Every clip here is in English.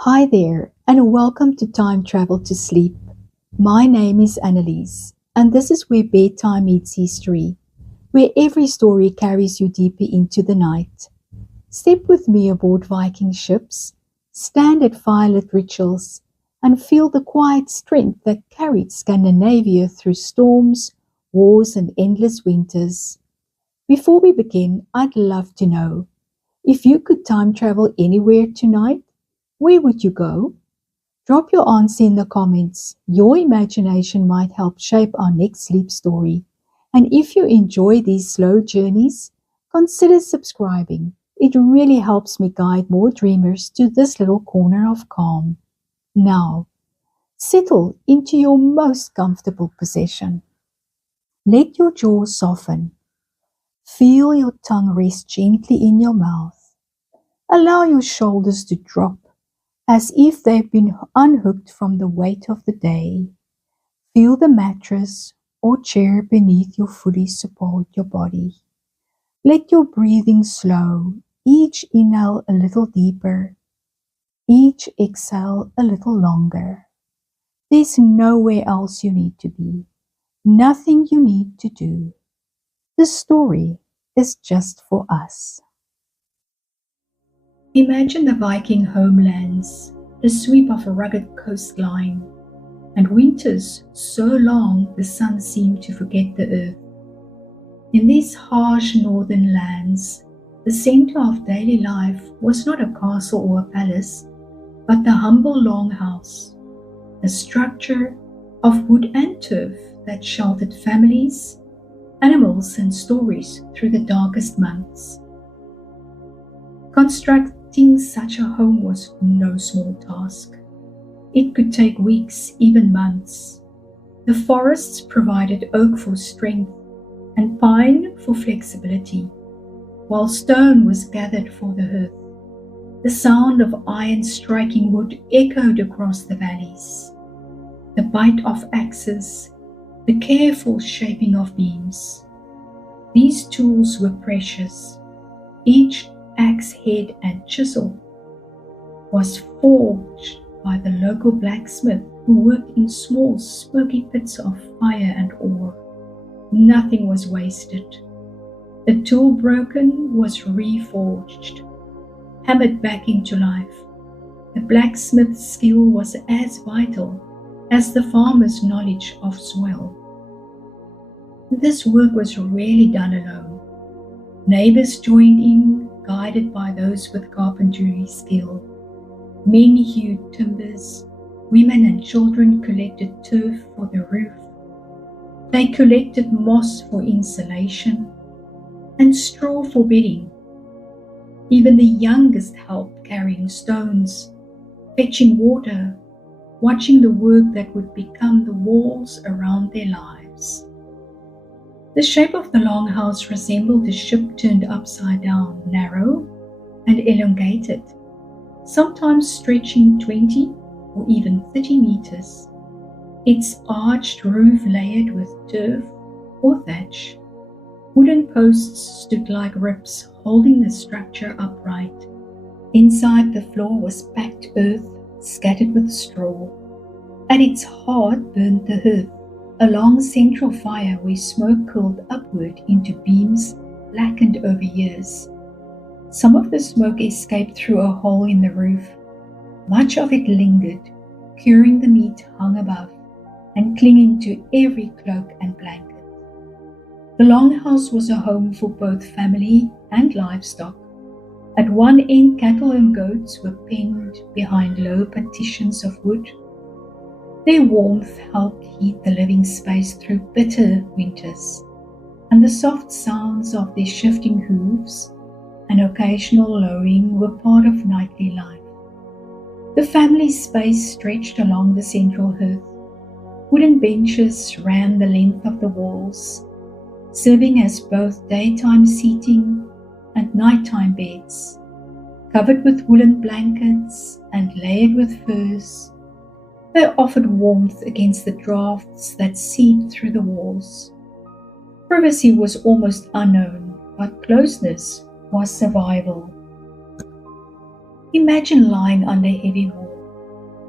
Hi there, and welcome to Time Travel to Sleep. My name is Annalise, and this is where bedtime meets history, where every story carries you deeper into the night. Step with me aboard Viking ships, stand at firelit rituals, and feel the quiet strength that carried Scandinavia through storms, wars, and endless winters. Before we begin, I'd love to know if you could time travel anywhere tonight, where would you go? Drop your answer in the comments. Your imagination might help shape our next sleep story. And if you enjoy these slow journeys, consider subscribing. It really helps me guide more dreamers to this little corner of calm. Now, settle into your most comfortable position. Let your jaw soften. Feel your tongue rest gently in your mouth. Allow your shoulders to drop as if they've been unhooked from the weight of the day. Feel the mattress or chair beneath you fully support your body. Let your breathing slow, each inhale a little deeper, each exhale a little longer. There's nowhere else you need to be, nothing you need to do. The story is just for us. Imagine the Viking homelands, the sweep of a rugged coastline, and winters so long the sun seemed to forget the earth. In these harsh northern lands, the center of daily life was not a castle or a palace, but the humble longhouse, a structure of wood and turf that sheltered families, animals, and stories through the darkest months. Constructing such a home was no small task. It could take weeks, even months. The forests provided oak for strength and pine for flexibility, while stone was gathered for the hearth. The sound of iron striking wood echoed across the valleys. The bite of axes, the careful shaping of beams. These tools were precious. Each axe head and chisel was forged by the local blacksmith who worked in small smoky pits of fire and ore. Nothing was wasted. A tool broken was reforged, hammered back into life. The blacksmith's skill was as vital as the farmer's knowledge of soil. This work was rarely done alone. Neighbors joined in, guided by those with carpentry skill. Men hewed timbers, women and children collected turf for the roof. They collected moss for insulation and straw for bedding. Even the youngest helped carrying stones, fetching water, watching the work that would become the walls around their lives. The shape of the longhouse resembled a ship turned upside down, narrow and elongated, sometimes stretching 20 or even 30 meters. Its arched roof layered with turf or thatch. Wooden posts stood like ribs holding the structure upright. Inside, the floor was packed earth scattered with straw. At its heart burned the hearth, a long central fire where smoke curled upward into beams blackened over years. Some of the smoke escaped through a hole in the roof. Much of it lingered, curing the meat hung above and clinging to every cloak and blanket. The longhouse was a home for both family and livestock. At one end, cattle and goats were penned behind low partitions of wood. Their warmth helped heat the living space through bitter winters, and the soft sounds of their shifting hooves and occasional lowing were part of nightly life. The family space stretched along the central hearth. Wooden benches ran the length of the walls, serving as both daytime seating and nighttime beds, covered with woolen blankets and layered with furs. They offered warmth against the drafts that seeped through the walls. Privacy was almost unknown, but closeness was survival. Imagine lying under heavy wool,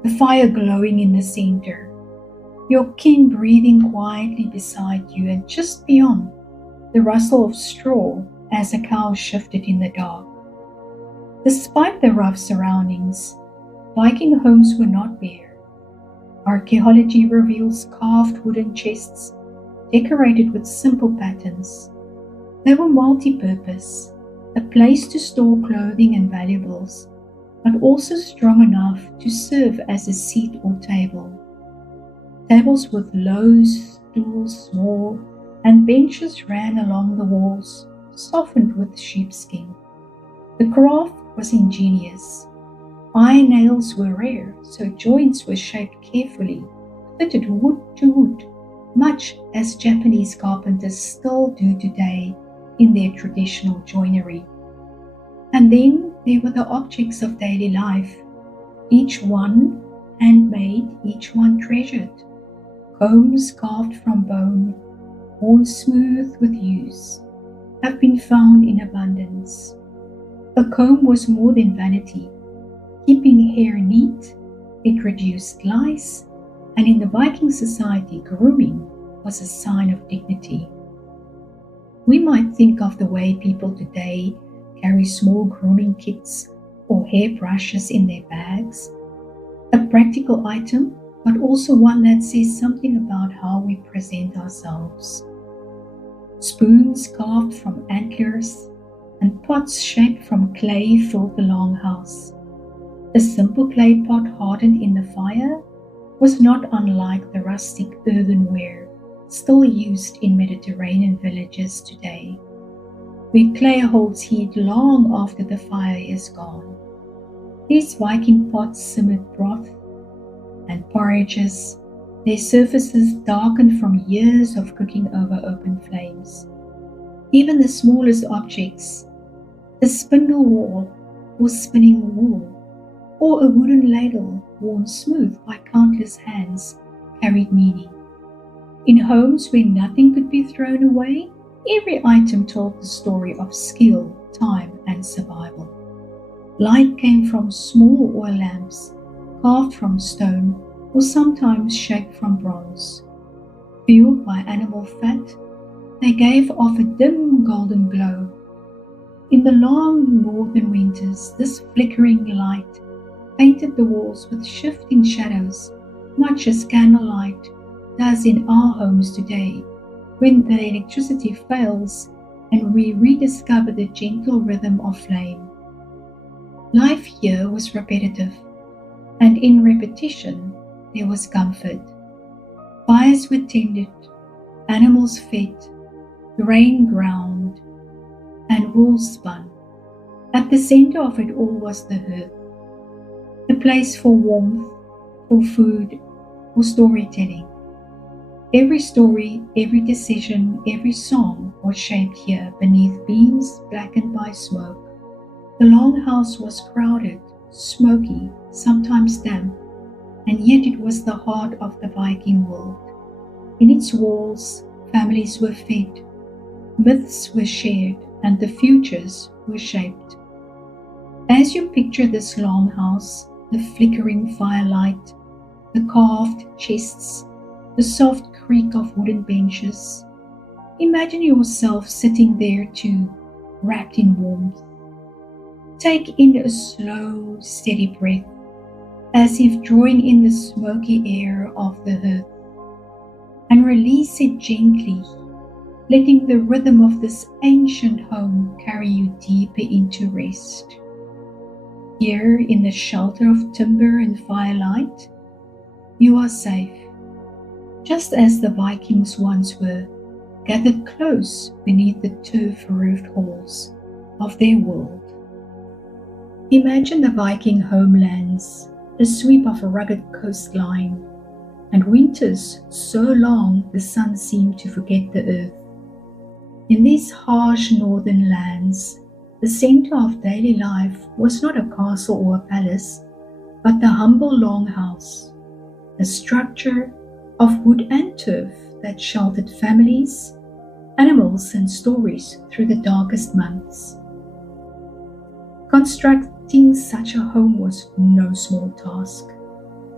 the fire glowing in the center, your kin breathing quietly beside you, and just beyond, the rustle of straw as a cow shifted in the dark. Despite the rough surroundings, Viking homes were not bare. Archaeology reveals carved wooden chests decorated with simple patterns. They were multi-purpose, a place to store clothing and valuables, but also strong enough to serve as a seat or table. Tables with low stools, small, and benches ran along the walls, softened with sheepskin. The craft was ingenious. Iron nails were rare, so joints were shaped carefully, fitted wood to wood, much as Japanese carpenters still do today in their traditional joinery. And then there were the objects of daily life, each one handmade, each one treasured. Combs carved from bone, worn smooth with use, have been found in abundance. A comb was more than vanity. Keeping hair neat, it reduced lice, and in the Viking society, grooming was a sign of dignity. We might think of the way people today carry small grooming kits or hairbrushes in their bags, a practical item, but also one that says something about how we present ourselves. Spoons carved from antlers and pots shaped from clay filled the longhouse. A simple clay pot hardened in the fire was not unlike the rustic earthenware still used in Mediterranean villages today, where clay holds heat long after the fire is gone. These Viking pots simmered broth and porridges, their surfaces darkened from years of cooking over open flames. Even the smallest objects, a spindle whorl for spinning wool, or a wooden ladle worn smooth by countless hands, carried meaning. In homes where nothing could be thrown away, every item told the story of skill, time, and survival. Light came from small oil lamps, carved from stone, or sometimes shaped from bronze. Fueled by animal fat, they gave off a dim golden glow. In the long northern winters, this flickering light painted the walls with shifting shadows, much as candlelight does in our homes today, when the electricity fails and we rediscover the gentle rhythm of flame. Life here was repetitive, and in repetition there was comfort. Fires were tended, animals fed, grain ground, and wool spun. At the center of it all was the hearth, a place for warmth, for food, for storytelling. Every story, every decision, every song was shaped here beneath beams blackened by smoke. The longhouse was crowded, smoky, sometimes damp, and yet it was the heart of the Viking world. In its walls, families were fed, myths were shared, and the futures were shaped. As you picture this longhouse, the flickering firelight, the carved chests, the soft creak of wooden benches, imagine yourself sitting there too, wrapped in warmth. Take in a slow, steady breath, as if drawing in the smoky air of the hearth, and release it gently, letting the rhythm of this ancient home carry you deeper into rest. Here, in the shelter of timber and firelight, you are safe, just as the Vikings once were, gathered close beneath the turf-roofed halls of their world. Imagine the Viking homelands, the sweep of a rugged coastline, and winters so long the sun seemed to forget the earth. In these harsh northern lands, the center of daily life was not a castle or a palace, but the humble longhouse, a structure of wood and turf that sheltered families, animals, and stories through the darkest months. Constructing such a home was no small task.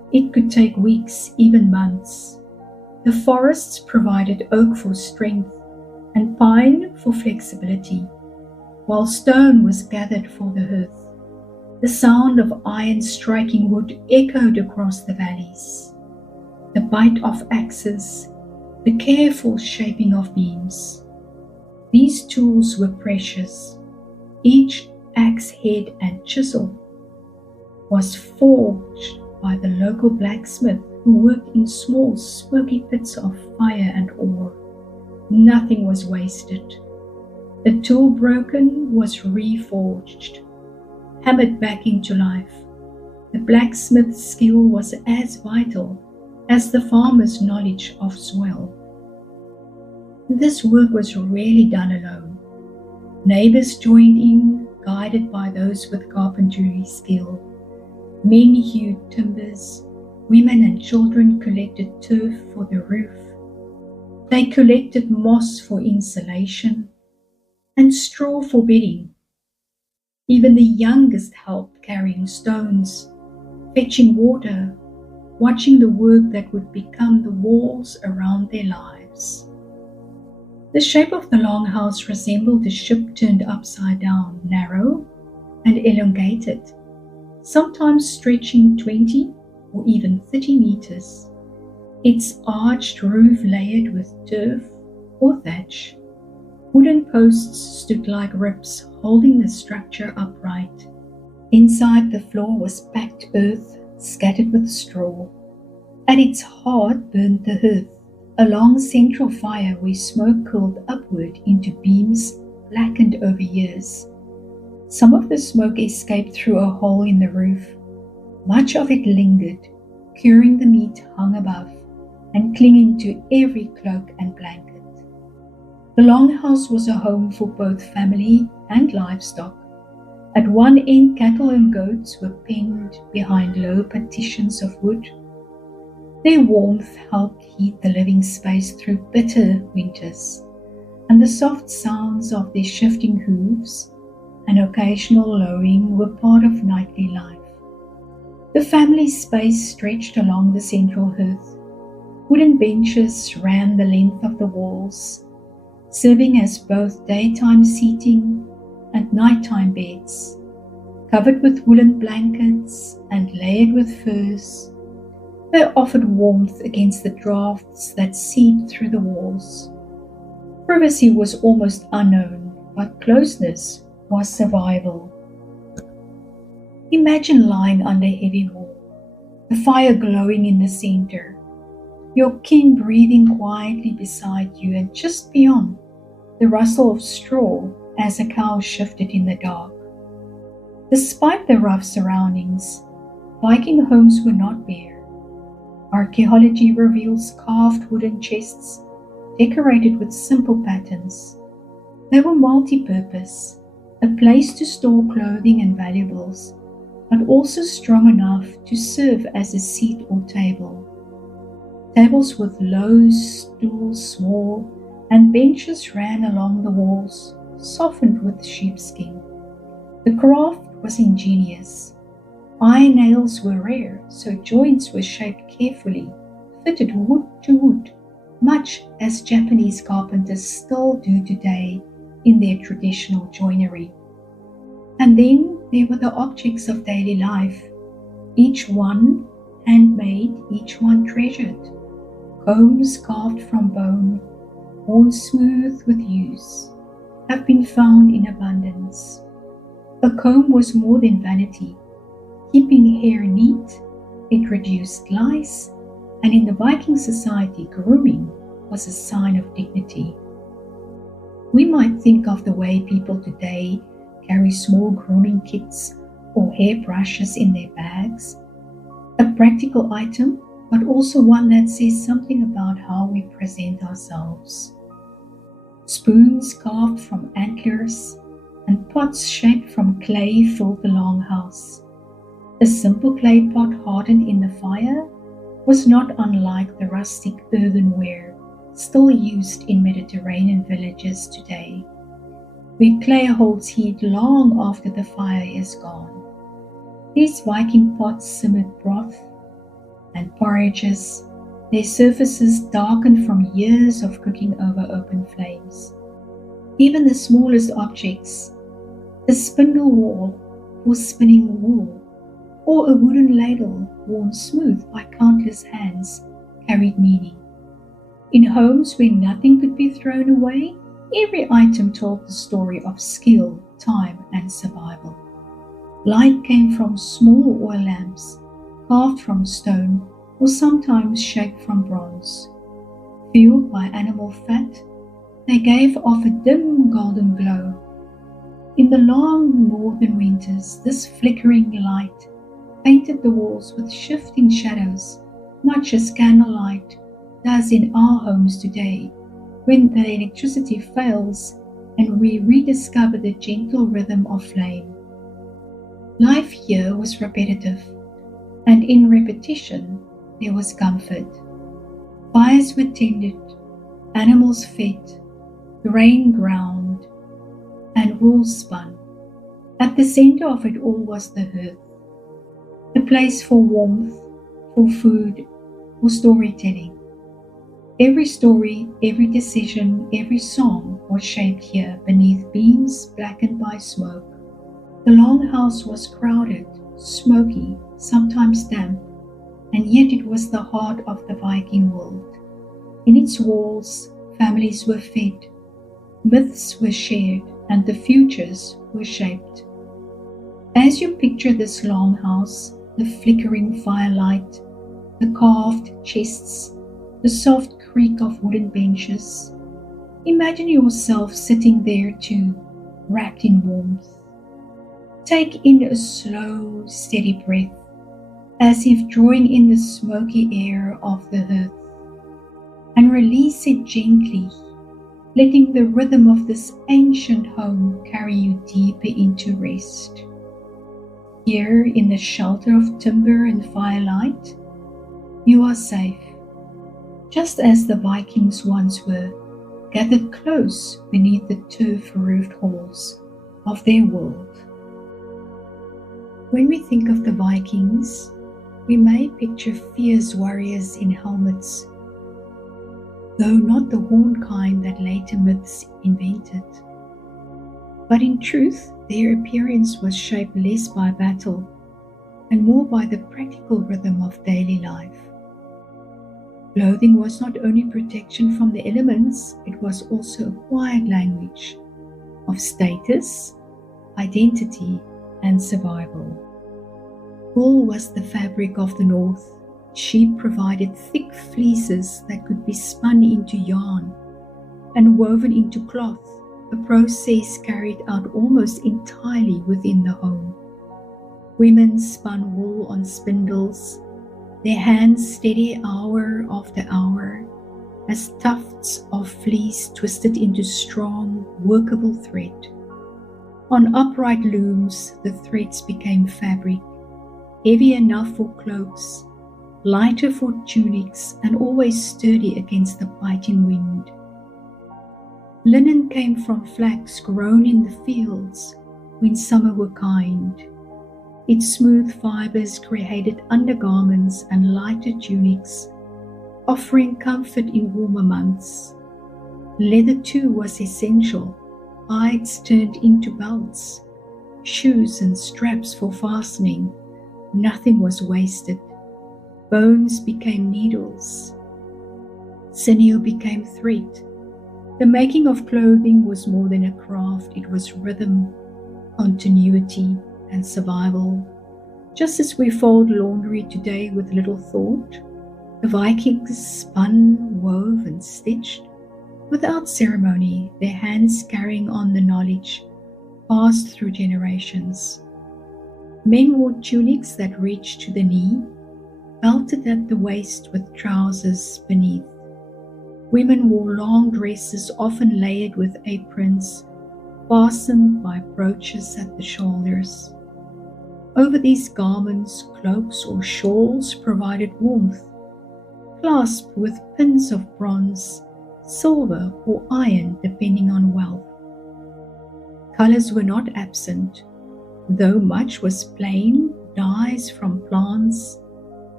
It could take weeks, even months. The forests provided oak for strength and pine for flexibility, while stone was gathered for the hearth. The sound of iron striking wood echoed across the valleys. The bite of axes, the careful shaping of beams. These tools were precious. Each axe head and chisel was forged by the local blacksmith who worked in small smoky pits of fire and ore. Nothing was wasted. A tool broken was reforged, hammered back into life. The blacksmith's skill was as vital as the farmer's knowledge of soil. This work was rarely done alone. Neighbors joined in, guided by those with carpentry skill. Men hewed timbers. Women and children collected turf for the roof. They collected moss for insulation and straw for bedding. Even the youngest helped carrying stones, fetching water, watching the work that would become the walls around their lives. The shape of the longhouse resembled a ship turned upside down, narrow and elongated, sometimes stretching 20 or even 30 meters. Its arched roof layered with turf or thatch. Wooden posts stood like ribs, holding the structure upright. Inside, the floor was packed earth, scattered with straw. At its heart burned the hearth, a long central fire where smoke curled upward into beams blackened over years. Some of the smoke escaped through a hole in the roof. Much of it lingered, curing the meat hung above and clinging to every cloak and blanket. The longhouse was a home for both family and livestock. At one end, cattle and goats were penned behind low partitions of wood. Their warmth helped heat the living space through bitter winters, and the soft sounds of their shifting hooves and occasional lowing were part of nightly life. The family space stretched along the central hearth. Wooden benches ran the length of the walls, serving as both daytime seating and nighttime beds. Covered with woolen blankets and layered with furs, they offered warmth against the drafts that seeped through the walls. Privacy was almost unknown, but closeness was survival. Imagine lying under heavy wool, the fire glowing in the center, your kin breathing quietly beside you, and just beyond, the rustle of straw as a cow shifted in the dark. Despite the rough surroundings, Viking homes were not bare. Archaeology reveals carved wooden chests decorated with simple patterns. They were multi-purpose, a place to store clothing and valuables, but also strong enough to serve as a seat or table. Tables with low, stools small, and benches ran along the walls, softened with sheepskin. The craft was ingenious. Iron nails were rare, so joints were shaped carefully, fitted wood to wood, much as Japanese carpenters still do today in their traditional joinery. And then there were the objects of daily life, each one handmade, each one treasured. Combs carved from bone, worn smooth with use, have been found in abundance. A comb was more than vanity. Keeping hair neat, it reduced lice, and in the Viking society, grooming was a sign of dignity. We might think of the way people today carry small grooming kits or hair brushes in their bags, a practical item, but also one that says something about how we present ourselves. Spoons carved from antlers and pots shaped from clay filled the longhouse. A simple clay pot hardened in the fire was not unlike the rustic earthenware still used in Mediterranean villages today, where clay holds heat long after the fire is gone. These Viking pots simmered broth, and porridges, their surfaces darkened from years of cooking over open flames. Even the smallest objects, a spindle whorl for spinning wool, or a wooden ladle worn smooth by countless hands, carried meaning. In homes where nothing could be thrown away, every item told the story of skill, time, and survival. Light came from small oil lamps, carved from stone, or sometimes shaped from bronze. Fueled by animal fat, they gave off a dim golden glow. In the long northern winters, this flickering light painted the walls with shifting shadows, much as candlelight does in our homes today, when the electricity fails and we rediscover the gentle rhythm of flame. Life here was repetitive, and in repetition there was comfort. Fires were tended, animals fed, grain ground, and wool spun. At the center of it all was the hearth, a place for warmth, for food, for storytelling. Every story, every decision, every song was shaped here beneath beams blackened by smoke. The longhouse was crowded, smoky, sometimes damp, and yet it was the heart of the Viking world. In its walls, families were fed, myths were shared, and the futures were shaped. As you picture this longhouse, the flickering firelight, the carved chests, the soft creak of wooden benches, imagine yourself sitting there too, wrapped in warmth. Take in a slow, steady breath, as if drawing in the smoky air of the hearth, and release it gently, letting the rhythm of this ancient home carry you deeper into rest. Here, in the shelter of timber and firelight, you are safe, just as the Vikings once were, gathered close beneath the turf-roofed halls of their world. When we think of the Vikings, we may picture fierce warriors in helmets, though not the horned kind that later myths invented. But in truth, their appearance was shaped less by battle and more by the practical rhythm of daily life. Clothing was not only protection from the elements, it was also a quiet language of status, identity, and survival. Wool was the fabric of the north. Sheep provided thick fleeces that could be spun into yarn and woven into cloth, a process carried out almost entirely within the home. Women spun wool on spindles, their hands steady hour after hour, as tufts of fleece twisted into strong, workable thread. On upright looms, the threads became fabric, heavy enough for cloaks, lighter for tunics, and always sturdy against the biting wind. Linen came from flax grown in the fields when summer were kind. Its smooth fibers created undergarments and lighter tunics, offering comfort in warmer months. Leather too was essential. Hides turned into belts, shoes and straps for fastening. Nothing was wasted. Bones became needles. Sinew became thread. The making of clothing was more than a craft. It was rhythm, continuity, and survival. Just as we fold laundry today with little thought, the Vikings spun, wove, and stitched without ceremony, their hands carrying on the knowledge passed through generations. Men wore tunics that reached to the knee, belted at the waist with trousers beneath. Women wore long dresses often layered with aprons, fastened by brooches at the shoulders. Over these garments, cloaks or shawls provided warmth, clasped with pins of bronze, silver or iron depending on wealth. Colors were not absent, though much was plain, dyes from plants,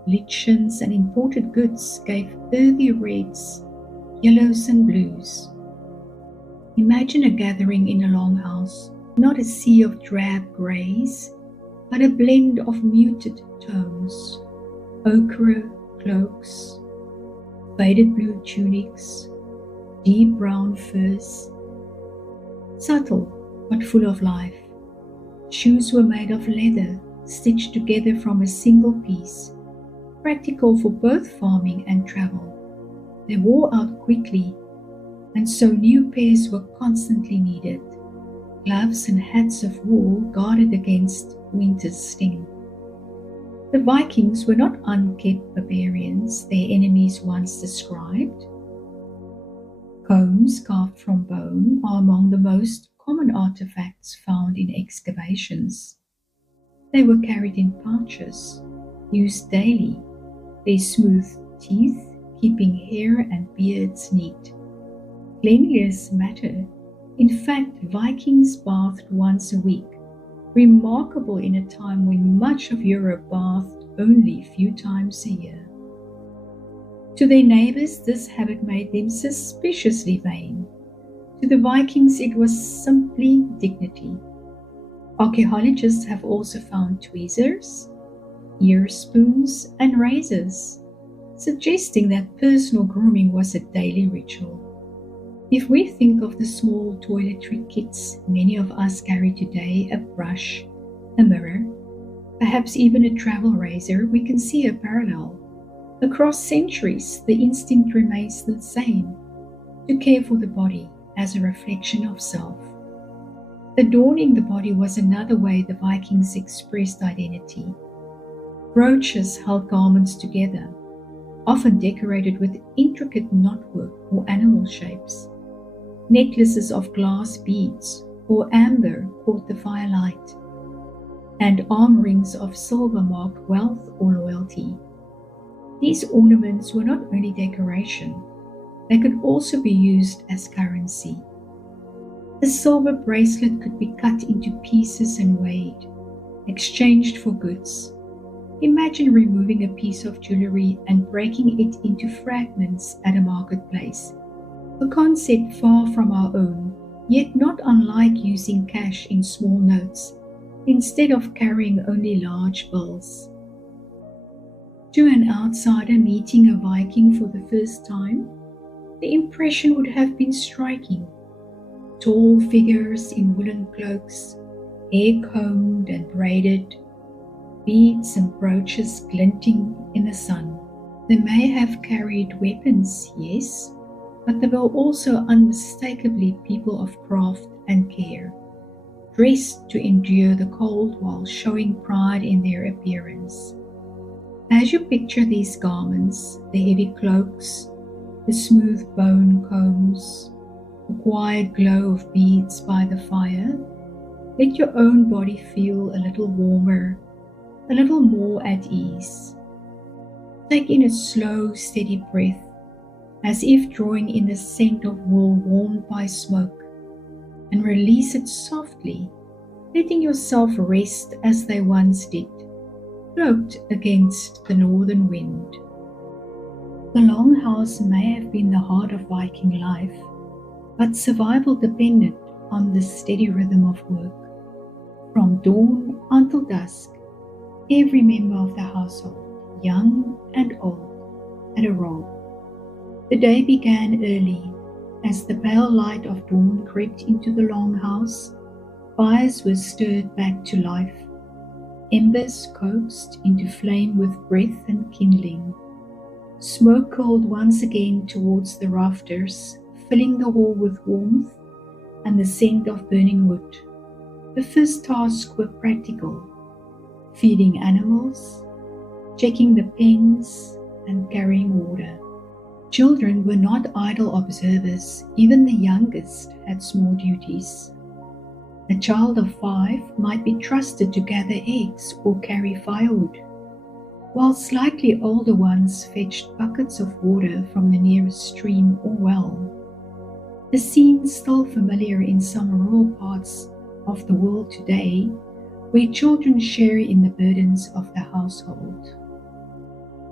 lichens, and imported goods gave earthy reds, yellows, and blues. Imagine a gathering in a longhouse, not a sea of drab greys, but a blend of muted tones, ochre cloaks, faded blue tunics, deep brown furs, subtle but full of life. Shoes were made of leather, stitched together from a single piece, practical for both farming and travel. They wore out quickly, and so new pairs were constantly needed. Gloves and hats of wool guarded against winter's sting. The Vikings were not unkempt barbarians their enemies once described. Combs carved from bone are among the most common artifacts found in excavations. They were carried in pouches, used daily, their smooth teeth keeping hair and beards neat. Cleanliness mattered. In fact, Vikings bathed once a week, remarkable in a time when much of Europe bathed only a few times a year. To their neighbors, this habit made them suspiciously vain. To the Vikings, it was simply dignity. Archaeologists have also found tweezers, ear spoons, and razors, suggesting that personal grooming was a daily ritual. If we think of the small toiletry kits many of us carry today, a brush, a mirror, perhaps even a travel razor, we can see a parallel. Across centuries, the instinct remains the same, to care for the body as a reflection of self. Adorning the body was another way the Vikings expressed identity. Brooches held garments together, often decorated with intricate knotwork or animal shapes. Necklaces of glass beads or amber caught the firelight, and arm rings of silver marked wealth or loyalty. These ornaments were not only decoration, they could also be used as currency. A silver bracelet could be cut into pieces and weighed, exchanged for goods. Imagine removing a piece of jewelry and breaking it into fragments at a marketplace. A concept far from our own, yet not unlike using cash in small notes instead of carrying only large bills. To an outsider meeting a Viking for the first time, the impression would have been striking. Tall figures in woolen cloaks, hair combed and braided, beads and brooches glinting in the sun. They may have carried weapons, yes, but they were also unmistakably people of craft and care, dressed to endure the cold while showing pride in their appearance. As you picture these garments, the heavy cloaks, the smooth bone combs, the quiet glow of beads by the fire, let your own body feel a little warmer, a little more at ease. Take in a slow, steady breath, as if drawing in the scent of wool warmed by smoke, and release it softly, letting yourself rest as they once did, cloaked against the northern wind. The longhouse may have been the heart of Viking life, but survival depended on the steady rhythm of work. From dawn until dusk, every member of the household, young and old, had a role. The day began early. As the pale light of dawn crept into the longhouse, fires were stirred back to life, embers coaxed into flame with breath and kindling. Smoke curled once again towards the rafters, filling the hall with warmth and the scent of burning wood. The first tasks were practical: feeding animals, checking the pens, and carrying water. Children were not idle observers. Even the youngest had small duties. A child of 5 might be trusted to gather eggs or carry firewood, while slightly older ones fetched buckets of water from the nearest stream or well. A scene still familiar in some rural parts of the world today, where children share in the burdens of the household.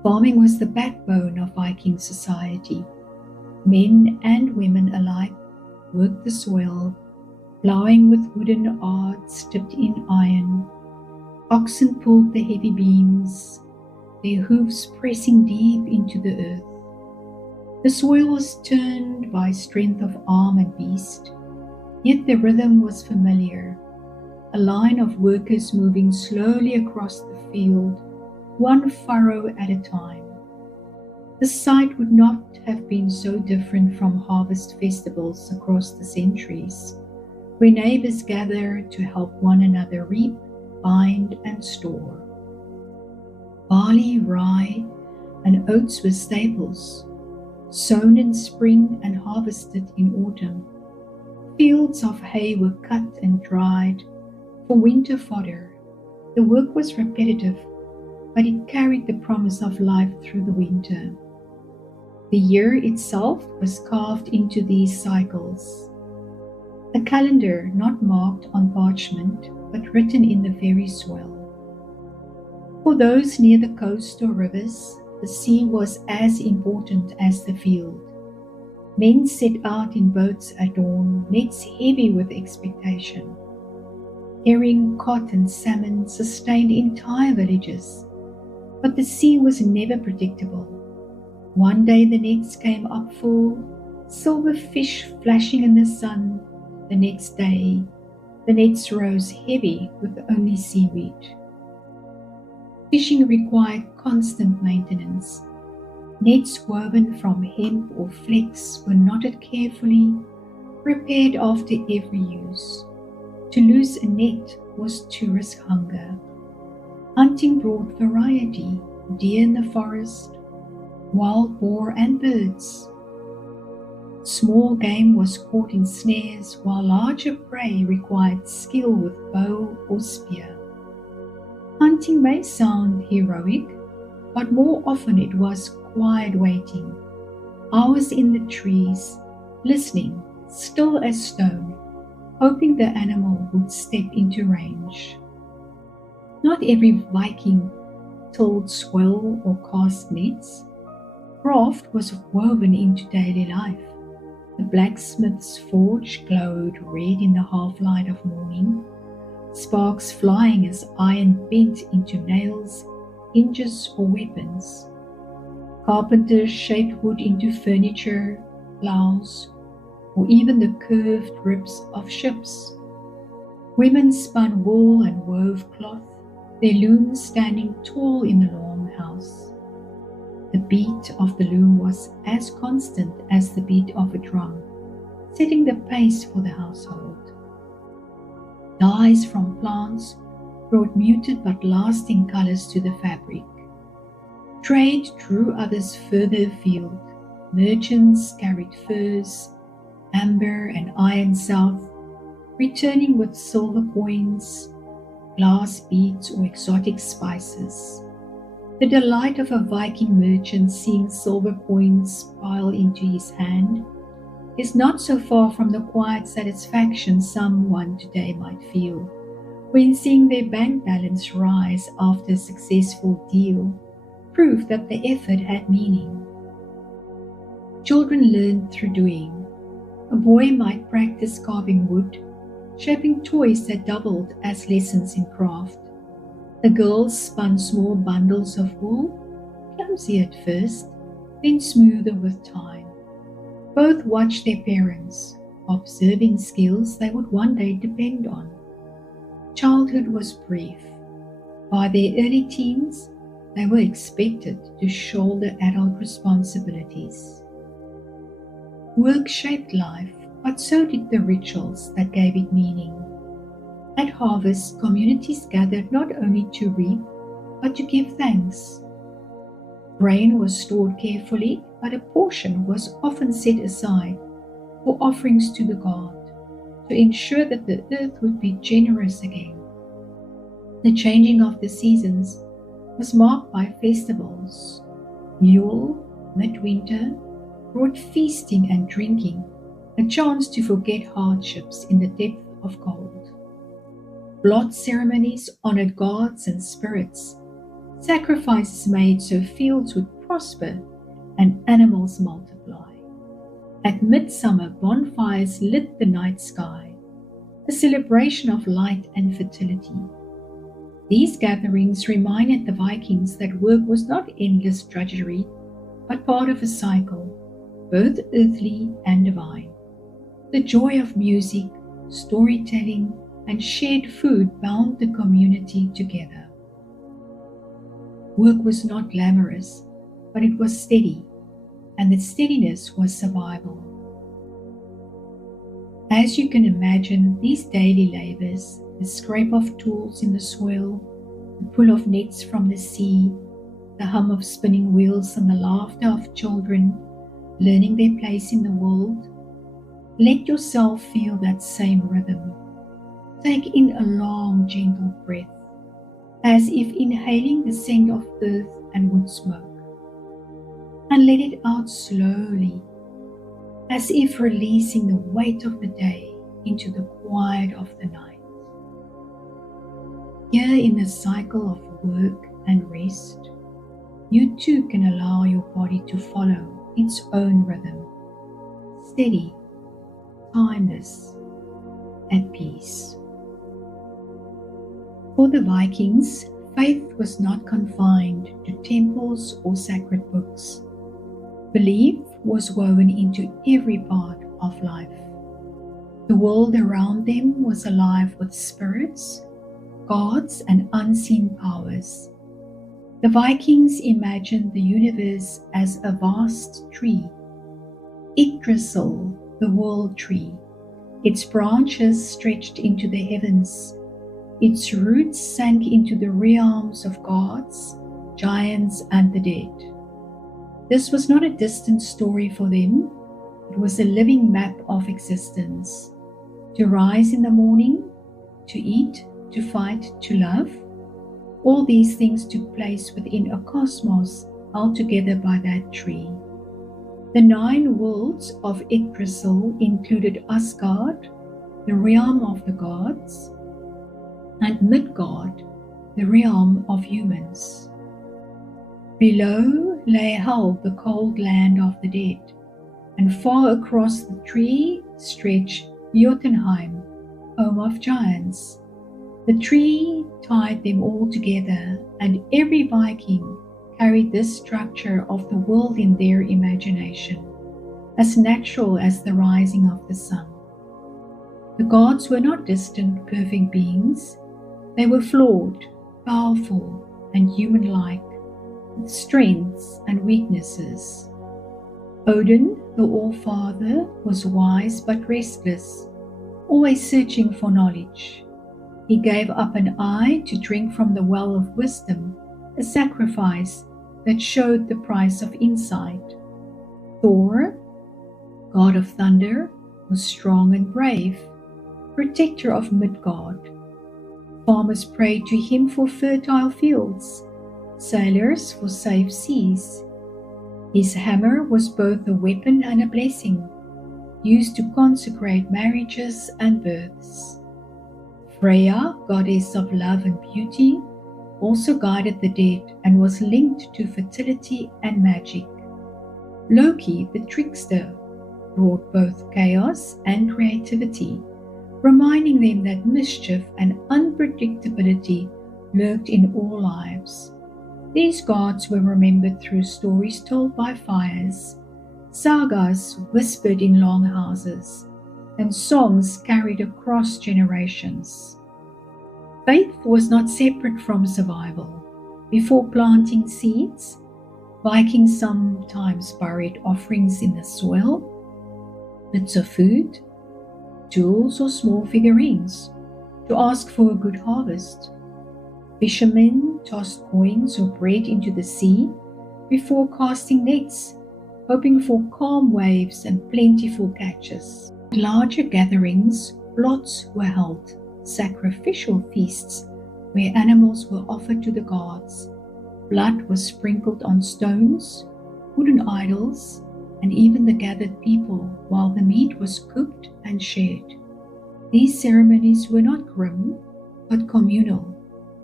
Farming was the backbone of Viking society. Men and women alike worked the soil, ploughing with wooden adze dipped in iron. Oxen pulled the heavy beams, their hooves pressing deep into the earth. The soil was turned by strength of arm and beast, yet the rhythm was familiar, a line of workers moving slowly across the field, one furrow at a time. The sight would not have been so different from harvest festivals across the centuries, where neighbors gather to help one another reap, bind, and store. Barley, rye, and oats were staples, sown in spring and harvested in autumn. Fields of hay were cut and dried for winter fodder. The work was repetitive, but it carried the promise of life through the winter. The year itself was carved into these cycles. A calendar not marked on parchment, but written in the very soil. For those near the coast or rivers, the sea was as important as the field. Men set out in boats at dawn, nets heavy with expectation. Herring, cod, and salmon sustained entire villages, but the sea was never predictable. One day the nets came up full, silver fish flashing in the sun. The next day, the nets rose heavy with only seaweed. Fishing required constant maintenance. Nets woven from hemp or flax were knotted carefully, repaired after every use. To lose a net was to risk hunger. Hunting brought variety, deer in the forest, wild boar and birds. Small game was caught in snares, while larger prey required skill with bow or spear. Hunting may sound heroic, but more often it was quiet waiting, hours in the trees, listening, still as stone, hoping the animal would step into range. Not every Viking tilled swell or cast nets. Craft was woven into daily life. The blacksmith's forge glowed red in the half-light of morning, sparks flying as iron bent into nails, hinges, or weapons. Carpenters shaped wood into furniture, plows, or even the curved ribs of ships. Women spun wool and wove cloth, their looms standing tall in the longhouse. The beat of the loom was as constant as the beat of a drum, setting the pace for the household. Dyes from plants brought muted but lasting colors to the fabric. Trade drew others further afield. Merchants carried furs, amber and iron south, returning with silver coins, glass beads, or exotic spices. The delight of a Viking merchant seeing silver coins pile into his hand is not so far from the quiet satisfaction someone today might feel when seeing their bank balance rise after a successful deal, proof that the effort had meaning. Children learned through doing. A boy might practice carving wood, shaping toys that doubled as lessons in craft. The girls spun small bundles of wool, clumsy at first, then smoother with time. Both watched their parents, observing skills they would one day depend on. Childhood was brief. By their early teens, they were expected to shoulder adult responsibilities. Work shaped life, but so did the rituals that gave it meaning. At harvest, communities gathered not only to reap, but to give thanks. Grain was stored carefully, but a portion was often set aside for offerings to the god, to ensure that the earth would be generous again. The changing of the seasons was marked by festivals. Yule, midwinter, brought feasting and drinking, a chance to forget hardships in the depth of cold. Blot ceremonies honored gods and spirits, sacrifices made so fields would prosper and animals multiply. At midsummer, bonfires lit the night sky, a celebration of light and fertility. These gatherings reminded the Vikings that work was not endless drudgery, but part of a cycle, both earthly and divine. The joy of music, storytelling, and shared food bound the community together. Work was not glamorous, but it was steady, and that steadiness was survival. As you can imagine, these daily labors, the scrape of tools in the soil, the pull of nets from the sea, the hum of spinning wheels and the laughter of children learning their place in the world, let yourself feel that same rhythm. Take in a long, gentle breath, as if inhaling the scent of earth and wood smoke, and let it out slowly, as if releasing the weight of the day into the quiet of the night. Here in the cycle of work and rest, you too can allow your body to follow its own rhythm, steady, timeless, at peace. For the Vikings, faith was not confined to temples or sacred books. Belief was woven into every part of life. The world around them was alive with spirits, gods, and unseen powers. The Vikings imagined the universe as a vast tree, Yggdrasil, the world tree. Its branches stretched into the heavens. Its roots sank into the realms of gods, giants, and the dead. This was not a distant story for them. It was a living map of existence. To rise in the morning, to eat, to fight, to love, all these things took place within a cosmos held together by that tree. The 9 worlds of Yggdrasil included Asgard, the realm of the gods, and Midgard, the realm of humans. Below lay Hel, the cold land of the dead, and far across the tree stretched Jotunheim, home of giants. The tree tied them all together, and every Viking carried this structure of the world in their imagination, as natural as the rising of the sun. The gods were not distant, perfect beings. They were flawed, powerful, and human-like, with strengths and weaknesses. Odin, the All-Father, was wise but restless, always searching for knowledge. He gave up an eye to drink from the well of wisdom, a sacrifice that showed the price of insight. Thor, god of thunder, was strong and brave, protector of Midgard. Farmers prayed to him for fertile fields, sailors for safe seas. His hammer was both a weapon and a blessing, used to consecrate marriages and births. Freya, goddess of love and beauty, also guided the dead and was linked to fertility and magic. Loki, the trickster, brought both chaos and creativity, reminding them that mischief and unpredictability lurked in all lives. These gods were remembered through stories told by fires, sagas whispered in longhouses, and songs carried across generations. Faith was not separate from survival. Before planting seeds, Vikings sometimes buried offerings in the soil, bits of food, tools, or small figurines to ask for a good harvest. Fishermen tossed coins or bread into the sea before casting nets, hoping for calm waves and plentiful catches. At larger gatherings, lots were held, sacrificial feasts where animals were offered to the gods. Blood was sprinkled on stones, wooden idols, and even the gathered people while the meat was cooked and shared. These ceremonies were not grim, but communal,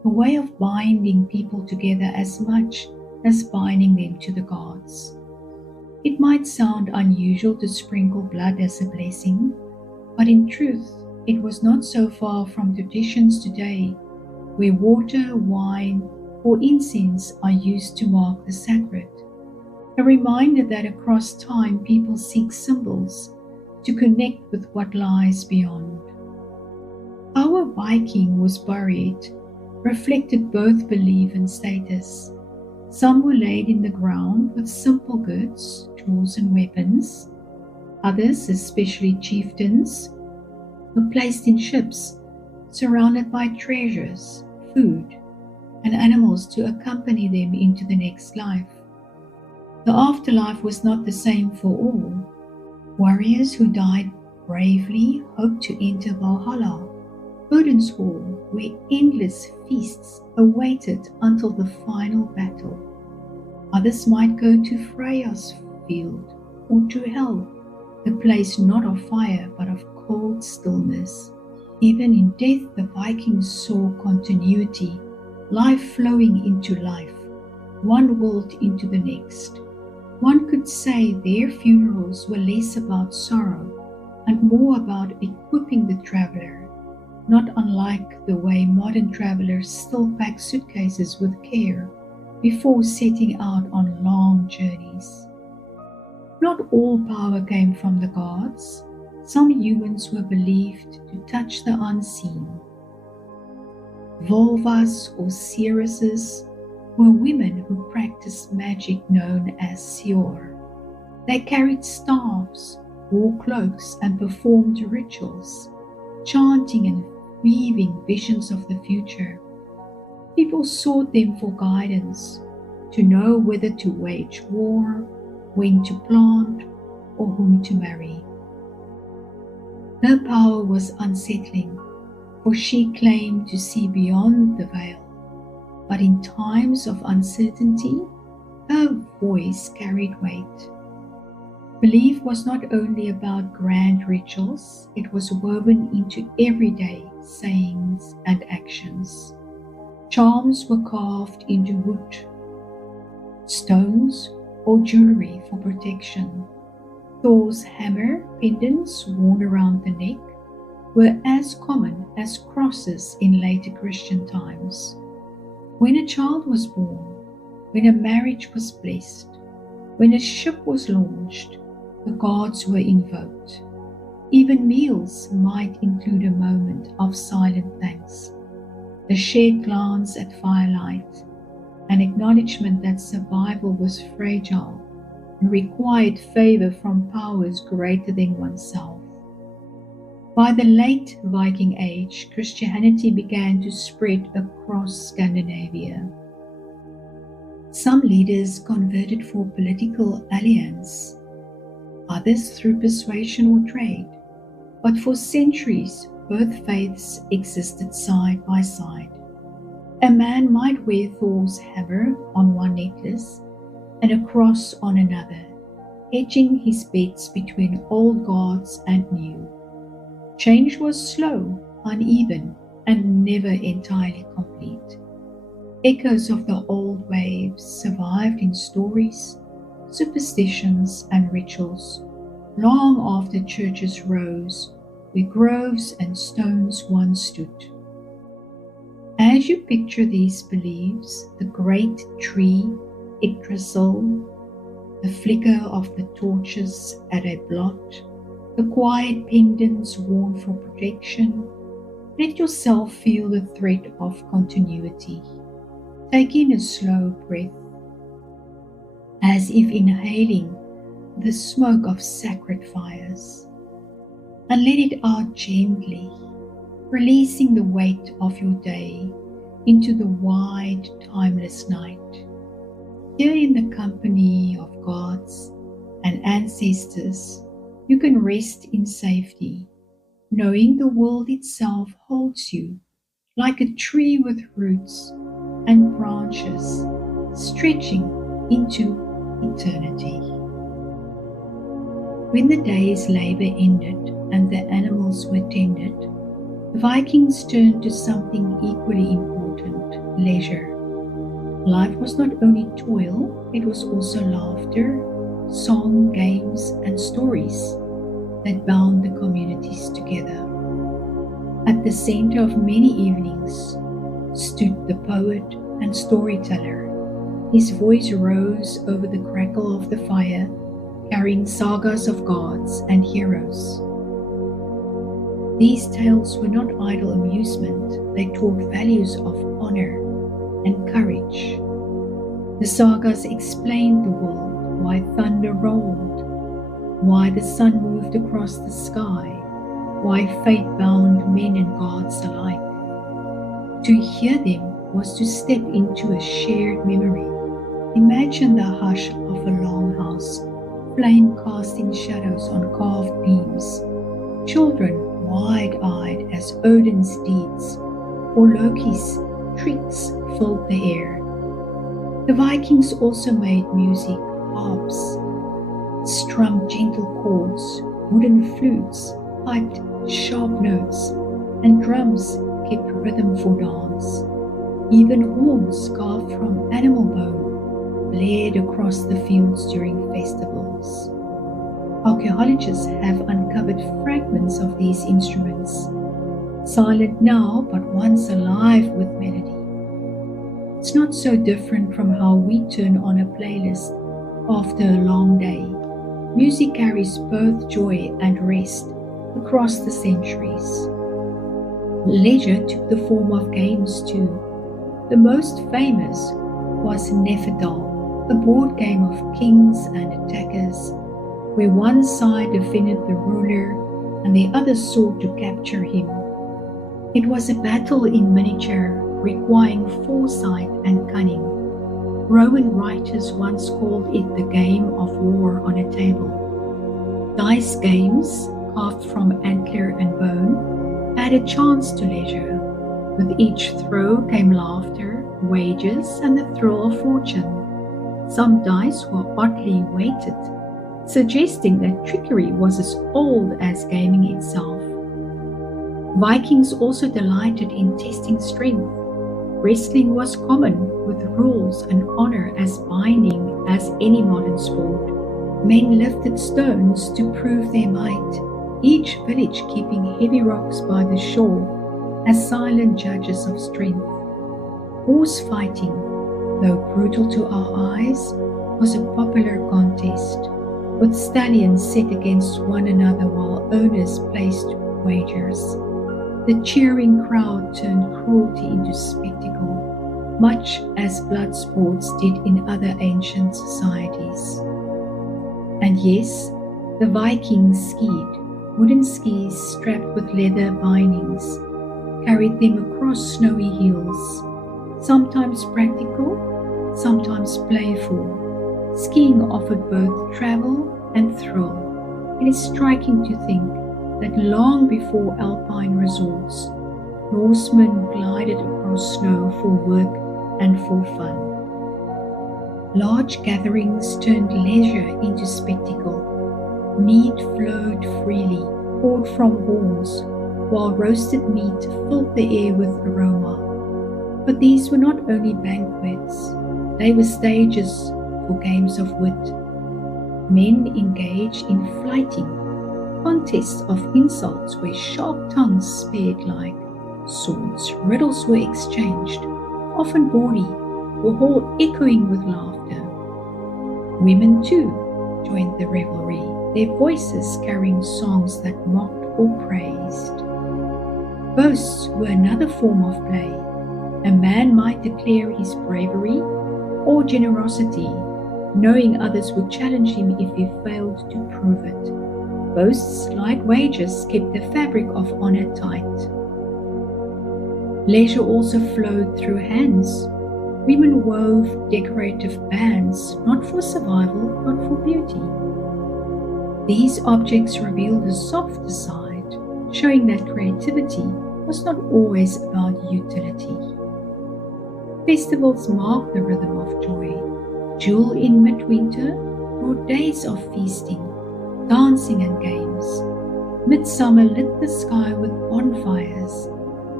a way of binding people together as much as binding them to the gods. It might sound unusual to sprinkle blood as a blessing, but in truth, it was not so far from traditions today where water, wine, or incense are used to mark the sacred. A reminder that across time people seek symbols to connect with what lies beyond. How a Viking was buried reflected both belief and status. Some were laid in the ground with simple goods, tools and weapons. Others, especially chieftains, were placed in ships surrounded by treasures, food, and animals to accompany them into the next life. The afterlife was not the same for all. Warriors who died bravely hoped to enter Valhalla, Odin's hall, where endless feasts awaited until the final battle. Others might go to Freya's field or to Hel, a place not of fire but of cold stillness. Even in death, the Vikings saw continuity, life flowing into life, one world into the next. One could say their funerals were less about sorrow and more about equipping the traveler, not unlike the way modern travelers still pack suitcases with care before setting out on long journeys. Not all power came from the gods. Some humans were believed to touch the unseen. Volvas or seeresses were women who practiced magic known as seer. They carried staffs, wore cloaks, and performed rituals, chanting and weaving visions of the future. People sought them for guidance, to know whether to wage war, when to plant, or whom to marry. Her power was unsettling, for she claimed to see beyond the veil. But in times of uncertainty, her voice carried weight. Belief was not only about grand rituals, it was woven into everyday sayings and actions. Charms were carved into wood, stones, or jewelry for protection. Thor's hammer pendants worn around the neck were as common as crosses in later Christian times. When a child was born, when a marriage was blessed, when a ship was launched, the gods were invoked. Even meals might include a moment of silent thanks, a shared glance at firelight, an acknowledgement that survival was fragile and required favor from powers greater than oneself. By the late Viking Age, Christianity began to spread across Scandinavia. Some leaders converted for political alliance, others through persuasion or trade, but for centuries both faiths existed side by side. A man might wear Thor's hammer on one necklace and a cross on another, hedging his bets between old gods and new. Change was slow, uneven, and never entirely complete. Echoes of the old ways survived in stories, superstitions, and rituals long after churches rose, where groves and stones once stood. As you picture these beliefs, the great tree, Yggdrasil, the flicker of the torches at a blot, the quiet pendants worn for protection, let yourself feel the thread of continuity. Take in a slow breath, as if inhaling the smoke of sacred fires, and let it out gently, releasing the weight of your day into the wide, timeless night. Here in the company of gods and ancestors, you can rest in safety, knowing the world itself holds you like a tree with roots and branches stretching into eternity. When the day's labor ended and the animals were tended, the Vikings turned to something equally important, leisure. Life was not only toil, it was also laughter, song, games, and stories that bound the communities together. At the center of many evenings stood the poet and storyteller. His voice rose over the crackle of the fire, carrying sagas of gods and heroes. These tales were not idle amusement, they taught values of honor and courage. The sagas explained the world, why thunder rolled, why the sun moved across the sky, why fate bound men and gods alike. To hear them was to step into a shared memory. Imagine the hush of a longhouse, flame casting shadows on carved beams, children wide-eyed as Odin's deeds or Loki's tricks filled the air. The Vikings also made music, harps, strummed gentle chords, wooden flutes, piped sharp notes, and drums kept rhythm for dance. Even horns carved from animal bone blared across the fields during festivals. Archaeologists have uncovered fragments of these instruments, silent now but once alive with melody. It's not so different from how we turn on a playlist after a long day. Music carries both joy and rest across the centuries. Leisure took the form of games too. The most famous was Nefertal, a board game of kings and attackers, where one side defended the ruler and the other sought to capture him. It was a battle in miniature, requiring foresight and cunning. Roman writers once called it the game of war on a table. Dice games, carved from antler and bone, added chance to leisure. With each throw came laughter, wages, and the thrill of fortune. Some dice were oddly weighted, suggesting that trickery was as old as gaming itself. Vikings also delighted in testing strength. Wrestling was common, with rules and honor as binding as any modern sport. Men lifted stones to prove their might, each village keeping heavy rocks by the shore as silent judges of strength. Horse fighting, though brutal to our eyes, was a popular contest, with stallions set against one another while owners placed wagers. The cheering crowd turned cruelty into spectacle, much as blood sports did in other ancient societies. And yes, the Vikings skied. Wooden skis strapped with leather bindings carried them across snowy hills, sometimes practical, sometimes playful. Skiing offered both travel and thrill. It is striking to think that long before alpine resorts, Norsemen glided across snow for work and for fun. Large gatherings turned leisure into spectacle. Mead flowed freely, poured from horns, while roasted meat filled the air with aroma. But these were not only banquets, they were stages for games of wit. Men engaged in flyting, contests of insults where sharp tongues spared like swords. Riddles were exchanged, often bawdy, the hall echoing with laughter. Women too joined the revelry, their voices carrying songs that mocked or praised. Boasts were another form of play. A man might declare his bravery or generosity, knowing others would challenge him if he failed to prove it. Boasts, like wages, kept the fabric of honor tight. Leisure also flowed through hands. Women wove decorative bands, not for survival, but for beauty. These objects revealed a softer side, showing that creativity was not always about utility. Festivals marked the rhythm of joy. Jewel in midwinter brought days of feasting, dancing and games. Midsummer lit the sky with bonfires,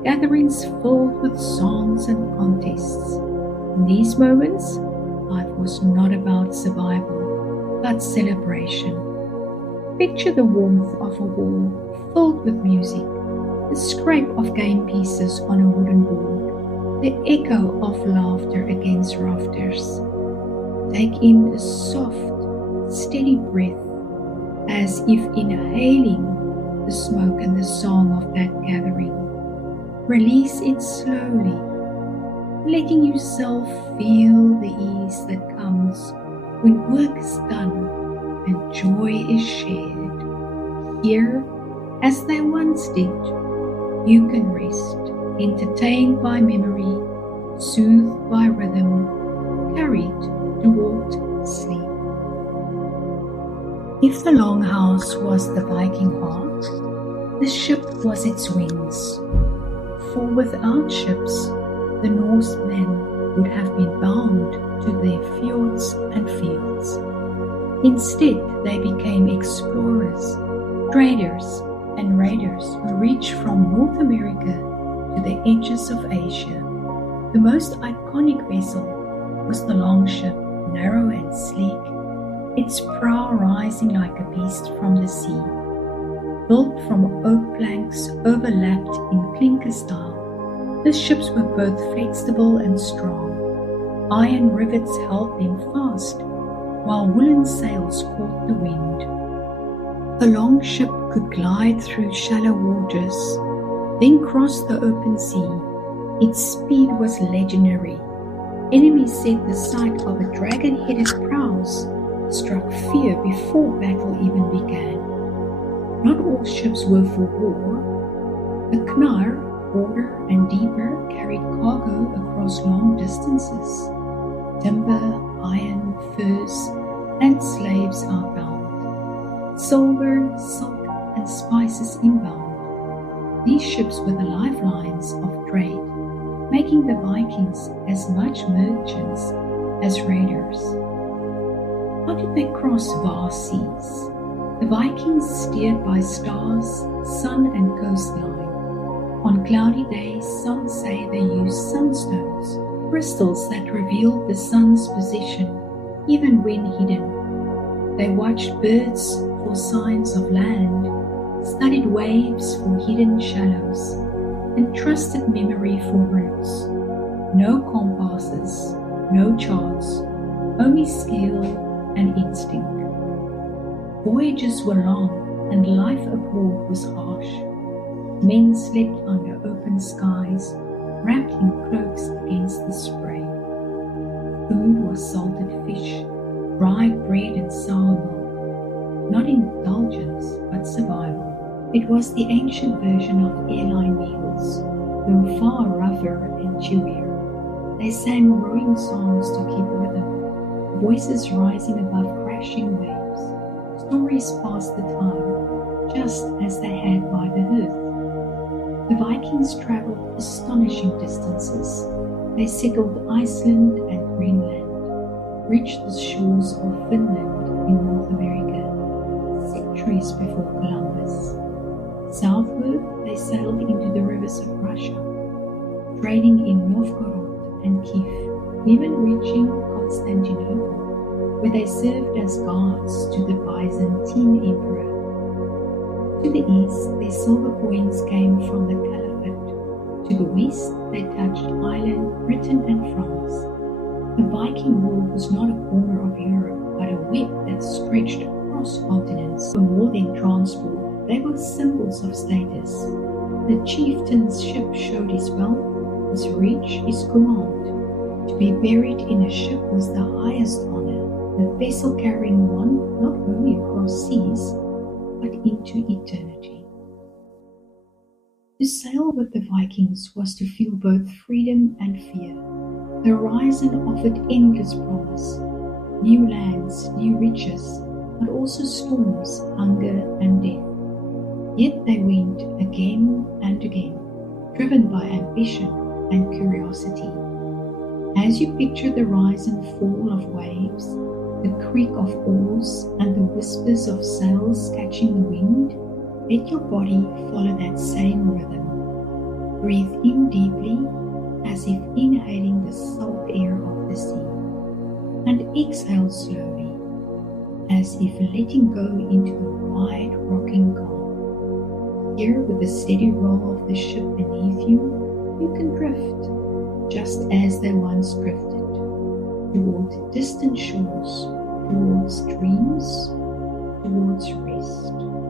gatherings filled with songs and contests. In these moments, life was not about survival, but celebration. Picture the warmth of a wall filled with music, the scrape of game pieces on a wooden board, the echo of laughter against rafters. Take in a soft, steady breath, as if inhaling the smoke and the song of that gathering. Release it slowly, letting yourself feel the ease that comes when work is done and joy is shared. Here, as they once did, you can rest, entertained by memory, soothed by rhythm, carried toward sleep. If the longhouse was the Viking heart, the ship was its wings. For without ships, the Norsemen would have been bound to their fjords and fields. Instead, they became explorers, traders, and raiders who reached from North America to the edges of Asia. The most iconic vessel was the longship, narrow and sleek, its prow rising like a beast from the sea. Built from oak planks overlapped in clinker style, the ships were both flexible and strong. Iron rivets held them fast, while woolen sails caught the wind. The longship could glide through shallow waters, then cross the open sea. Its speed was legendary. Enemies said the sight of a dragon-headed prows struck fear before battle even began. Not all ships were for war. The Knar, broader and deeper, carried cargo across long distances. Timber, iron, furs, and slaves outbound. Silver, silk, and spices inbound. These ships were the lifelines of trade, making the Vikings as much merchants as raiders. How did they cross vast seas? The Vikings steered by stars, sun, and coastline. On cloudy days, some say they used sunstones, crystals that revealed the sun's position, even when hidden. They watched birds for signs of land, studied waves for hidden shallows, and trusted memory for routes. No compasses, no charts, only skill and instinct. Voyages were long and life abroad was harsh. Men slept under open skies, wrapped in cloaks against the spray. Food was salted fish, dried bread and sour milk. Not indulgence, but survival. It was the ancient version of airline meals, though far rougher and chewier. They sang rowing songs to keep rhythm, voices rising above crashing waves. Stories passed the time, just as they had by the hearth. The Vikings traveled astonishing distances. They settled Iceland and Greenland, reached the shores of Finland in North America, centuries before Columbus. Southward, they sailed into the rivers of Russia, trading in Novgorod and Kiev, even reaching Constantinople, where they served as guards to the Byzantine emperor. To the east, their silver coins came from the Caliphate. To the west, they touched Ireland, Britain, and France. The Viking world was not a corner of Europe, but a web that stretched across continents. For more than transport, they were symbols of status. The chieftain's ship showed his wealth, his reach, his command. To be buried in a ship was the highest honor, the vessel carrying one not only across seas, but into eternity. To sail with the Vikings was to feel both freedom and fear. The horizon offered endless promise, new lands, new riches, but also storms, hunger, and death. Yet they went again and again, driven by ambition and curiosity. As you picture the rise and fall of waves, the creak of oars, and the whispers of sails catching the wind, let your body follow that same rhythm. Breathe in deeply, as if inhaling the salt air of the sea, and exhale slowly, as if letting go into a quiet rocking calm. Here, with the steady roll of the ship beneath you, you can drift, just as they once drifted, toward distant shores, towards dreams, towards rest.